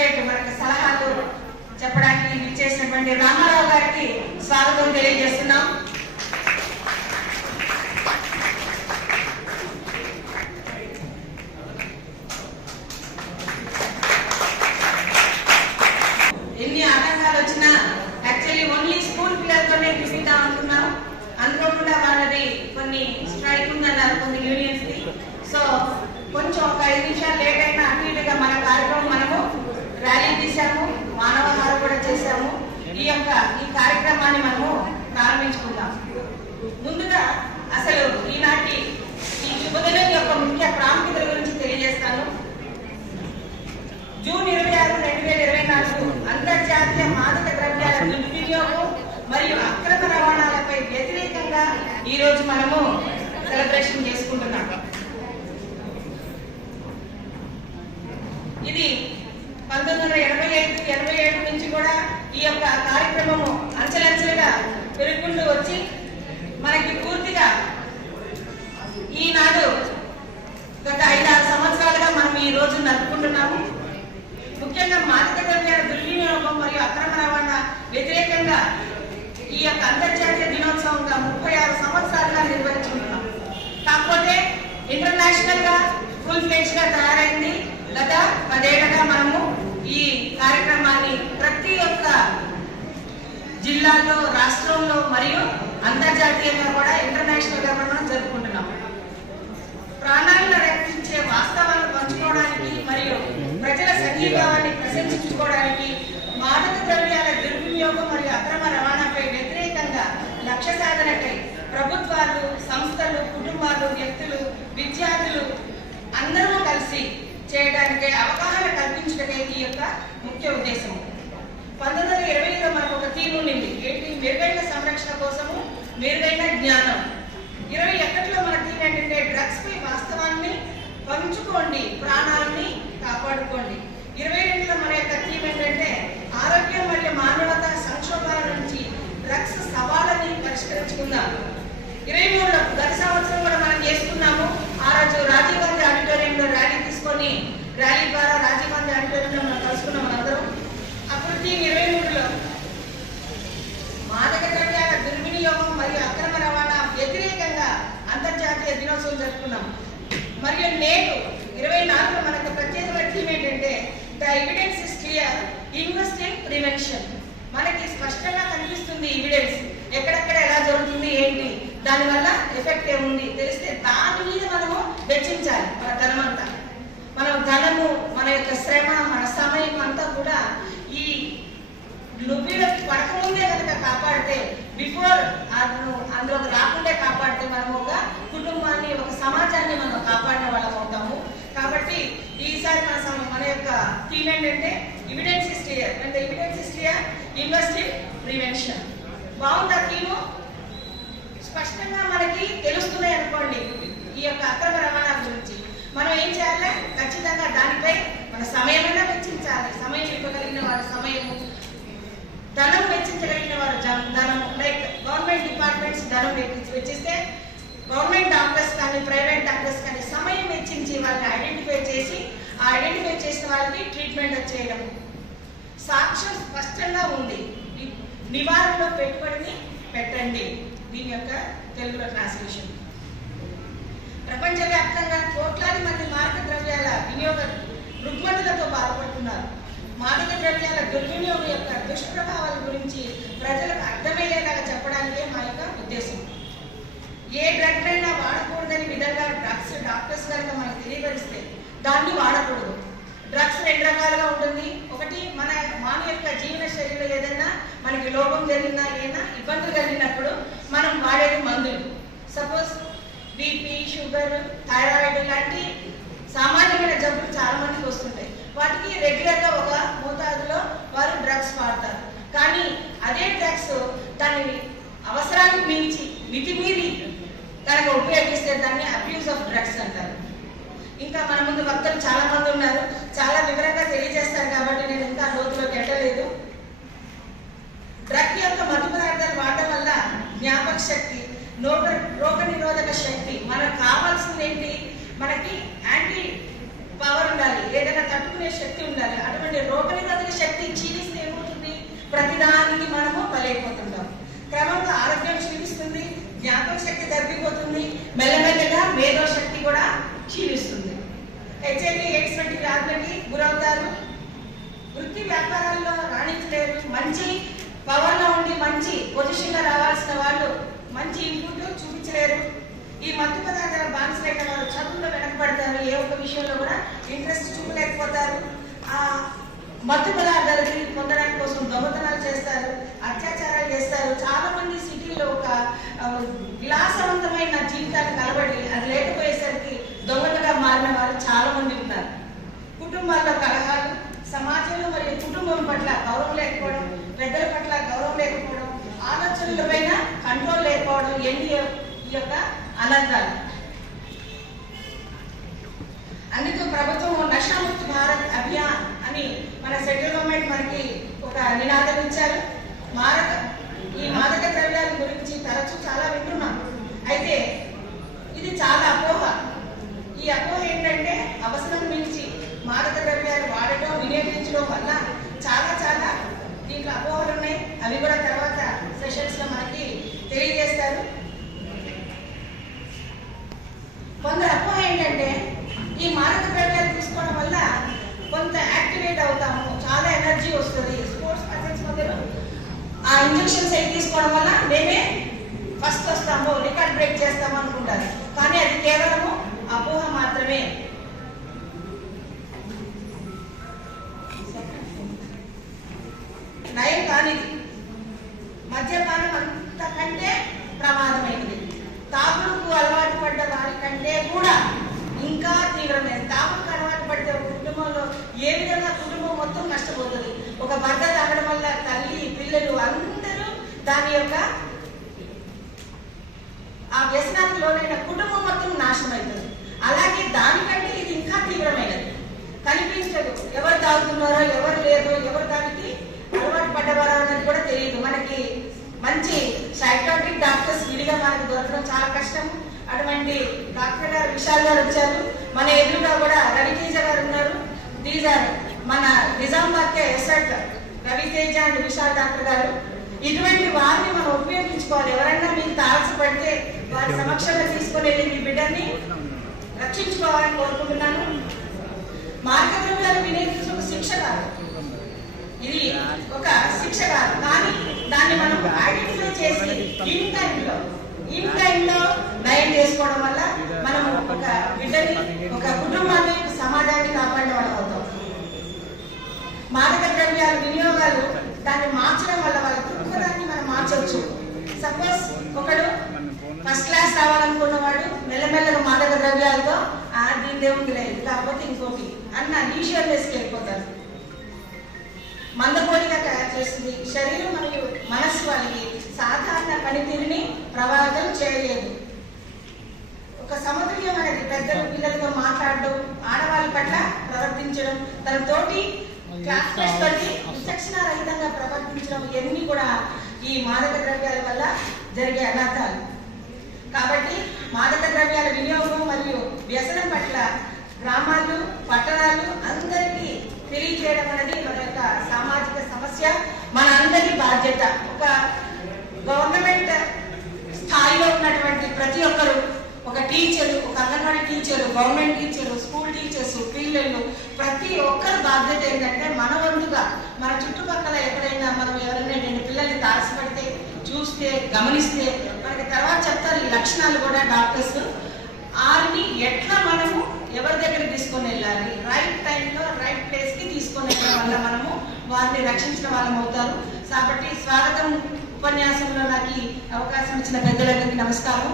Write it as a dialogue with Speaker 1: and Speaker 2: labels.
Speaker 1: Advocate మనకు సలహాలు చెప్పడానికి ఇచ్చేసినటువంటి రామారావు గారికి స్వాగతం తెలియజేస్తున్నాం. ఎన్ని ఆటంకాలు వచ్చినా యాక్చువల్లీ ఓన్లీ స్కూల్ పిల్లలతోనే చూపిద్దాం అనుకున్నాం. అనుకోకుండా వాళ్ళది కొన్ని స్ట్రైక్ ఉందన్నారు కొన్ని యూనియన్స్ సో కొంచెం ఒక ఐదు నిమిషాలు లేట్ అయినా అటు మన కార్యక్రమం మనం ర్యాలీ తీసాము మానవహారం కూడా చేశాము. ఈ యొక్క ఈ కార్యక్రమాన్ని మనము ప్రారంభించుకుందాం. ముందుగా అసలు ఈనాటి ఈ శుభదినం యొక్క ముఖ్య ప్రాముఖ్యతల గురించి తెలియజేస్తాను. జూన్ ఇరవై ఆరు రెండు వేల ఇరవై నాలుగు అంతర్జాతీయ మాదక ద్రవ్యాల దుర్వినియోగం మరియు అక్రమ రవాణాలపై వ్యతిరేకంగా ఈ రోజు మనము సెలబ్రేషన్ చేసుకుంటున్నాము ఇది పంతొమ్మిది వందల ఎనభై ఐదు ఎనభై ఏడు నుంచి కూడా ఈ యొక్క కార్యక్రమము అంచెలంచెలుగా పెరుగుకుంటూ వచ్చి మనకి పూర్తిగా ఈనాడు గత ఐదారు సంవత్సరాలుగా మనం ఈ రోజు నడుపుకుంటున్నాము. ముఖ్యంగా మాదక ద్రవ్యాల దుర్వినియోగం మరియు అక్రమ రవాణా వ్యతిరేకంగా ఈ యొక్క అంతర్జాతీయ దినోత్సవంగా ముప్పై ఆరు సంవత్సరాలుగా నిర్వహించుకుంటున్నాం. కాకపోతే ఇంటర్నేషనల్గా ఫుల్ ఫ్లెజ్గా తయారైంది. గత పదేళ్ళుగా మనము ఈ కార్యక్రమాన్ని ప్రతి ఒక్క జిల్లాలో రాష్ట్రంలో మరియు అంతర్జాతీయంగా కూడా ఇంటర్నేషనల్గా మనం జరుపుకుంటున్నాం. ప్రాణాలను రక్షించే వాస్తవాలను పంచుకోవడానికి మరియు ప్రజల సంఘీభావాన్ని ప్రశంసించుకోవడానికి మాదక ద్రవ్యాల దుర్వినియోగం మరియు అక్రమ రవాణాపై వ్యతిరేకంగా లక్ష్య సాధనకై ప్రభుత్వాలు సంస్థలు కుటుంబాలు వ్యక్తులు విద్యార్థులు అందరూ కలిసి చేయడానికి అవగాహన కల్పించడమే ఈ యొక్క ముఖ్య ఉద్దేశం. పంతొమ్మిది వందల ఇరవైలో మనకు ఒక థీమ్ ఉండింది. ఏంటి? మెరుగైన సంరక్షణ కోసము మెరుగైన జ్ఞానం. ఇరవై ఒకటిలో మన థీమ్ ఏంటంటే డ్రగ్స్ పై వాస్తవాన్ని పంచుకోండి ప్రాణాలని కాపాడుకోండి. ఇరవై రెండులో మన యొక్క థీమ్ ఏంటంటే ఆరోగ్యం మరియు మానవత సంక్షోభాల నుంచి డ్రగ్స్ సవాళ్ళని పరిష్కరించుకుందాం. ఇరవై మూడులో గత సంవత్సరం కూడా మనం చేసుకున్నాము ఆ రోజు రాజీవ్ గాంధీ ఆడిటోరియంలో ర్యాలీ తీసుకొని ర్యాలీ ద్వారా రాజీవ్ గాంధీ ఆడిటోరియంలో మనం కలుసుకున్నాం మనందరం. అప్పుడు టీం ఇరవై మూడులో మాదక ద్రవ్యాల దుర్వినియోగం మరియు అక్రమ రవాణా వ్యతిరేకంగా అంతర్జాతీయ దినోత్సవం జరుపుకున్నాం. మరియు నేడు ఇరవై నాలుగులో మనకు ప్రత్యేకమైన థీమ్ ఏంటంటే the evidence is clear invest in prevention. మనకి స్పష్టంగా కనిపిస్తుంది ఎవిడెన్స్. ఎక్కడెక్కడ ఎలా జరుగుతుంది ఏంటి దానివల్ల ఎఫెక్ట్ ఏముంది తెలిస్తే దాని మీద మనము వెచ్చించాలి మన ధనం అంతా మన ధనము మన యొక్క శ్రమ మన సమయం అంతా కూడా ఈ నువ్వులకి పడకముందే కనుక కాపాడితే బిఫోర్ అతను అందులోకి రాకుండా కాపాడితే మనము ఒక కుటుంబాన్ని ఒక సమాజాన్ని మనం కాపాడిన వాళ్ళం అవుతాము. కాబట్టి ఈసారి మన సమ- మన యొక్క థీమ్ ఏంటంటే ఎవిడెన్స్ ఇస్ క్లియర్ అంటే evidence is clear invest in prevention బాగుందా థీము స్పష్టంగా మనకి తెలుస్తున్నాయి అనుకోండి. ఈ యొక్క అక్రమ రవాణా గురించి. మనం ఏం చేయాలి? ఖచ్చితంగా దానిపై మన సమయమైనా వెచ్చించాలి. సమయం ఇవ్వగలిగిన వారి సమయము ధనం వెచ్చించగలిగిన వారు ధనము ధనం లైక్ గవర్నమెంట్ డిపార్ట్మెంట్స్ ధనం వెచ్చిస్తే గవర్నమెంట్ డాక్టర్స్ కానీ ప్రైవేట్ డాక్టర్స్ కానీ సమయం వెచ్చించి వాళ్ళని ఐడెంటిఫై చేసి ఆ ఐడెంటిఫై చేసిన వాళ్ళకి ట్రీట్మెంట్ చేయడం సాక్ష్యం స్పష్టంగా ఉంది. నివారణలో పెట్టుబడిని పెట్టండి. దీని యొక్క తెలుగులో ట్రాన్స్లేషన్ ప్రపంచవ్యాప్తంగా కోట్లాది మంది మాదక ద్రవ్యాల వినియోగ రుగ్మతలతో బాధపడుతున్నారు. మాదక ద్రవ్యాల దుర్వినియోగం యొక్క దుష్ప్రభావాల గురించి ప్రజలకు అర్థమయ్యేలాగా చెప్పడానికే మా యొక్క ఉద్దేశం. ఏ డ్రగ్ అయినా వాడకూడదని విధంగా డ్రగ్స్ డాక్టర్స్ కనుక మనకు తెలియపరిస్తే దాన్ని వాడకూడదు. డ్రగ్స్ రెండు రకాలుగా ఉంటుంది. ఒకటి మన మానవ యొక్క జీవన శైలిలో ఏదైనా మనకి లోపం జరిగినా ఏదైనా ఇబ్బందులు కలిగినప్పుడు మనం వాడేది మందులు. సపోజ్ షుగర్ థైరాయిడ్ లాంటి సామాన్యమైన జబ్బులు చాలా మందికి వస్తుంటాయి. వాటికి రెగ్యులర్గా ఒక మోతాదులో వారు డ్రగ్స్ వాడతారు. కానీ అదే డ్రగ్స్ దాని అవసరానికి మించి మితిమీరి కనుక ఉపయోగిస్తే దాన్ని అబ్యూస్ ఆఫ్ డ్రగ్స్ అంటారు. ఇంకా మన ముందు భక్తులు చాలా మంది ఉన్నారు. చాలా వివరంగా తెలియజేస్తారు కాబట్టి నేను ఇంకా లోతులోకి వెళ్ళలేదు డ్రగ్ యొక్క మత్తు పదార్థాలు వాడటం వల్ల జ్ఞాపక శక్తి నోట రోగ శక్తి. మనకు కావాల్సింది ఏంటి మనకి యాంటీ పవర్ ఉండాలి ఏదైనా తట్టుకునే శక్తి ఉండాలి. అటువంటి రోగనిరోధక శక్తి క్షీణిస్తే ఏమవుతుంది? ప్రతిదానికి మనము బలైపోతుంటాం. క్రమంగా ఆరోగ్యం క్షీణిస్తుంది జ్ఞాపక శక్తి తగ్గిపోతుంది మెల్లమెల్లగా మేధో శక్తి కూడా క్షీణిస్తుంది. హెచ్ఐవి ఎయిడ్స్ వంటి వ్యాధులకి గురవుతారు. వృత్తి వ్యాపారాల్లో రాణించలేరు. మంచి పవర్లో ఉండి మంచి పొజిషన్గా రావాల్సిన వాళ్ళు మంచి ఇన్పుట్ చూపించలేరు. ఈ మత్తు పదార్థాల బానిసలైన వారు చదువులో వెనకబడతారు ఏ ఒక్క విషయంలో కూడా ఇంట్రెస్ట్ చూపలేకపోతారు. ఆ మత్తు పదార్థాలకి పొందడానికి కోసం దొంగతనాలు చేస్తారు అత్యాచారాలు చేస్తారు. చాలా మంది సిటీలో ఒక విలాసవంతమైన జీవితాన్ని కలబడి అది లేకపోయేసరికి దొంగలుగా మారిన వారు చాలా మంది ఉన్నారు. కుటుంబాల్లో కలహాలు సమాజంలో మరియు కుటుంబం పట్ల గౌరవం లేకపోవడం పెద్దల పట్ల గౌరవం లేకపోవడం ఆలోచనలపైన కంట్రోల్ లేకపోవడం ఎన్ని ఈ యొక్క అనర్థాలు అందుకు ప్రభుత్వం నషాముక్తి భారత్ అభియాన్ అని మన సెంట్రల్ గవర్నమెంట్ మనకి ఒక నినాదం ఇచ్చారు. మారక ఈ మాదక ద్రవ్యాల గురించి తరచూ చాలా వింటున్నాం. అయితే ఇది చాలా అపోహ ఈ అపోహ ఏంటంటే అవసరం మించి మాదక ద్రవ్యాలు వాడటం వినియోగించడం వల్ల చాలా చాలా దీంట్లో అపోహలు ఉన్నాయి అవి కూడా తర్వాత సెషన్స్లో మనకి తెలియజేస్తారు కొందరు అపోహ ఏంటంటే ఈ మాదక ద్రవ్యాలు తీసుకోవడం వల్ల కొంత యాక్టివేట్ అవుతాము చాలా ఎనర్జీ వస్తుంది స్పోర్ట్స్ పర్సన్స్ కొందరు ఇంజక్షన్ సెట్ తీసుకోవడం వల్ల మేమే ఫస్ట్ వస్తాము రికార్డ్ బ్రేక్ చేస్తాము అనుకుంటారు. కానీ అది కేవలము అపోహ మాత్రమే. నయం కానిది. మద్యపానం అంతకంటే ప్రమాదమైనది. తాగుడుకు అలవాటు పడ్డ వారి కంటే కూడా ఇంకా తీవ్రమైనది. తాగుడుకు అలవాటు పడితే కుటుంబంలో ఏ విధంగా కుటుంబం మొత్తం నష్టపోతుంది? ఒక భర్త తాగడం వల్ల తల్లి పిల్లలు అందరూ దాని యొక్క ఆ వ్యసనానికి లోనైన కుటుంబం మొత్తం నాశనం అవుతుంది అలాగే దానికంటే ఇది ఇంకా తీవ్రమైనది. కనిపించదు. ఎవరు తాగుతున్నారో ఎవరు లేదో ఎవరు దానికి అలవాటు పడ్డవారో అన్నది కూడా తెలియదు. మనకి మంచి సైకాట్రిక్ డాక్టర్స్ విడిగా మనకు దొరకడం చాలా కష్టం అటువంటి డాక్టర్ గారు విశాల్ గారు వచ్చారు. మన ఎదురుగా కూడా రవితేజ గారు ఉన్నారు. దీస్ ఆర్ మన Nizamabad K Raviteja and Vishal doctor గారు. ఇటువంటి వారిని మనం ఉపయోగించుకోవాలి. ఎవరైనా మీరు తారసపడితే వారి సమక్షంలో తీసుకుని వెళ్ళి మీ బిడ్డని రక్షించుకోవాలని కోరుకుంటున్నాను. మార్గద్రవ్యాలు వినియోగించిన ఒక శిక్ష కాదు. ఇది ఒక శిక్ష కాదు. కానీ దాన్ని మనం ఐడెంటిఫై చేసి ఇన్ టైంలో ఇన్ టైంలో నయం చేసుకోవడం వల్ల మనం ఒక బిడ్డని ఒక కుటుంబ ఒక సమాజాన్ని కాపాడిన వాళ్ళం అవుతాం మాదక ద్రవ్యాల వినియోగాలు దాన్ని మార్చడం వల్ల వాళ్ళ దృక్పథాన్ని మనం మార్చవచ్చు సపోజ్ ఒకడు ఫస్ట్ క్లాస్ రావాలనుకున్నవాడు మెల్లమెల్లగా మాదక ద్రవ్యాలతో ఆ దీని దేవుడికి లేదు కాకపోతే ఇంకోటి అన్న లీషర్ వెళ్ళిపోతారు. మందకోడిగా తయారు చేస్తుంది. శరీరం మరియు మనస్సు వాళ్ళకి సాధారణ పనితీరుని ప్రభావితం చేయలేదు. ఒక సమతుల్యం అనేది పెద్దలు పిల్లలతో మాట్లాడడం ఆడవాళ్ళ పట్ల ప్రవర్తించడం తన తోటి క్లాస్మేట్స్ తోటి విచక్షణ రహితంగా ప్రవర్తించడం ఇవన్నీ కూడా ఈ మాదక ద్రవ్యాల వల్ల జరిగే అనర్థాలు కాబట్టి మాదక ద్రవ్యాల వినియోగం మరియు వ్యసనం పట్ల గ్రామాలు పట్టణాలు అందరికీ తెలియజేయడం అనేది మన యొక్క సామాజిక సమస్య మన అందరి బాధ్యత. ఒక గవర్నమెంట్ స్థాయిలో ఉన్నటువంటి ప్రతి ఒక్కరు ఒక టీచరు ఒక Anganwadi teacher government teacher school teachers పిల్లలు ప్రతి ఒక్కరి బాధ్యత ఏంటంటే మన వంతుగా మన చుట్టుపక్కల ఎక్కడైనా మనం ఎవరైనా రెండు పిల్లల్ని తారసపడితే చూస్తే గమనిస్తే మనకి తర్వాత చెప్తారు ఈ లక్షణాలు కూడా డాక్టర్స్. వారిని ఎట్లా మనము ఎవరి దగ్గర తీసుకొని వెళ్ళాలి? రైట్ టైంలో రైట్ ప్లేస్కి తీసుకొని వెళ్ళడం వల్ల మనము వారిని రక్షించిన వాళ్ళం అవుతారు. కాబట్టి స్వాగతం ఉపన్యాసంలో నాకు అవకాశం ఇచ్చిన పెద్దలందరికీ నమస్కారం.